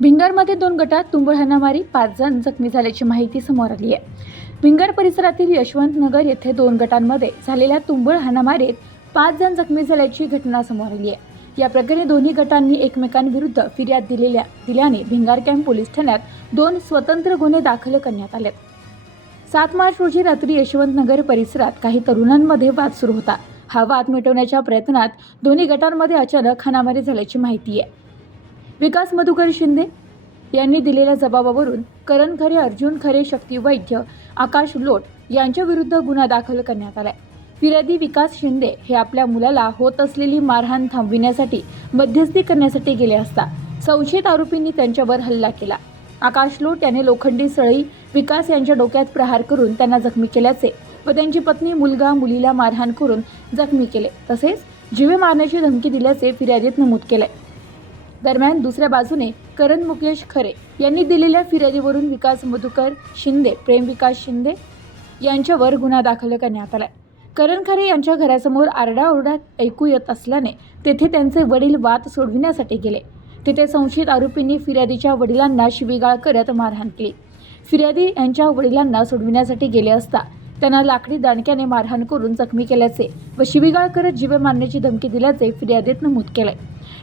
भिंगरमध्ये 2 गटात तुंबळ हाणामारी, 5 जण जखमी झाल्याची माहिती समोर आली आहे। भिंगर परिसरातील यशवंत नगर येथे 2 गटांमध्ये झालेल्या तुंबळ हाणामारीत 5 जण जखमी झाल्याची घटना समोर आली आहे। या प्रकरणी दोन्ही गटांनी एकमेकांविरुद्ध फिर्याद दिल्याने भिंगर कॅम्प पोलीस ठाण्यात 2 स्वतंत्र गुन्हे दाखल करण्यात आले। 7 मार्च रोजी रात्री यशवंत नगर परिसरात काही तरुणांमध्ये वाद सुरू होता। हा वाद मिटवण्याच्या प्रयत्नात दोन्ही गटांमध्ये अचानक हाणामारी झाल्याची माहिती आहे। विकास मधुकर शिंदे यांनी दिलेल्या जबाबावरून करण खरे, अर्जुन खरे, शक्ती वैद्य, आकाश लोट यांच्या विरुद्ध गुन्हा दाखल करण्यात आलाय। फिर्यादी विकास शिंदे हे आपल्या मुलाला होत असलेली मारहाण थांबविण्यासाठी मध्यस्थी करण्यासाठी गेले असता संशयित आरोपींनी त्यांच्यावर हल्ला केला। आकाश लोट याने लोखंडी सळई विकास यांच्या डोक्यात प्रहार करून त्यांना जखमी केल्याचे व त्यांची पत्नी, मुलगा, मुलीला मारहाण करून जखमी केले, तसेच जीवे मारण्याची धमकी दिल्याचे फिर्यादीत नमूद केले। दरम्यान दुसऱ्या बाजूने करण मुकेश खरे यांनी दिलेल्या फिर्यादीवरून विकास मधुकर शिंदे, प्रेम विकास शिंदे यांच्यावर गुन्हा दाखल करण्यात आला। करण खरे यांच्या घरासमोर आरडाओरडा ऐकू येत असल्याने तेथे त्यांचे वडील वाद सोडविण्यासाठी गेले। तेथे संशयित आरोपींनी फिर्यादीच्या वडिलांना शिवीगाळ करत मारहाण केली। फिर्यादी यांच्या वडिलांना सोडविण्यासाठी गेले असता त्यांना लाकडी दांडक्याने मारहाण करून जखमी केल्याचे व शिवीगाळ करत जीवे मारण्याची धमकी दिल्याचे फिर्यादीत नमूद केले।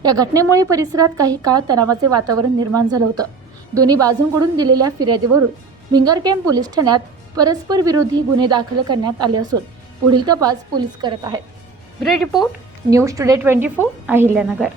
या घटनेमुळे परिसरात काही काळ तणावाचे वातावरण निर्माण झालं होतं। दोन्ही बाजूंकडून दिलेल्या फिर्यादीवरून भिंगर कॅम्प पोलीस ठाण्यात परस्पर विरोधी गुन्हे दाखल करण्यात आले असून पुढील तपास पोलीस करत आहेत। Bureau report, news today 24, Ahilyanagar.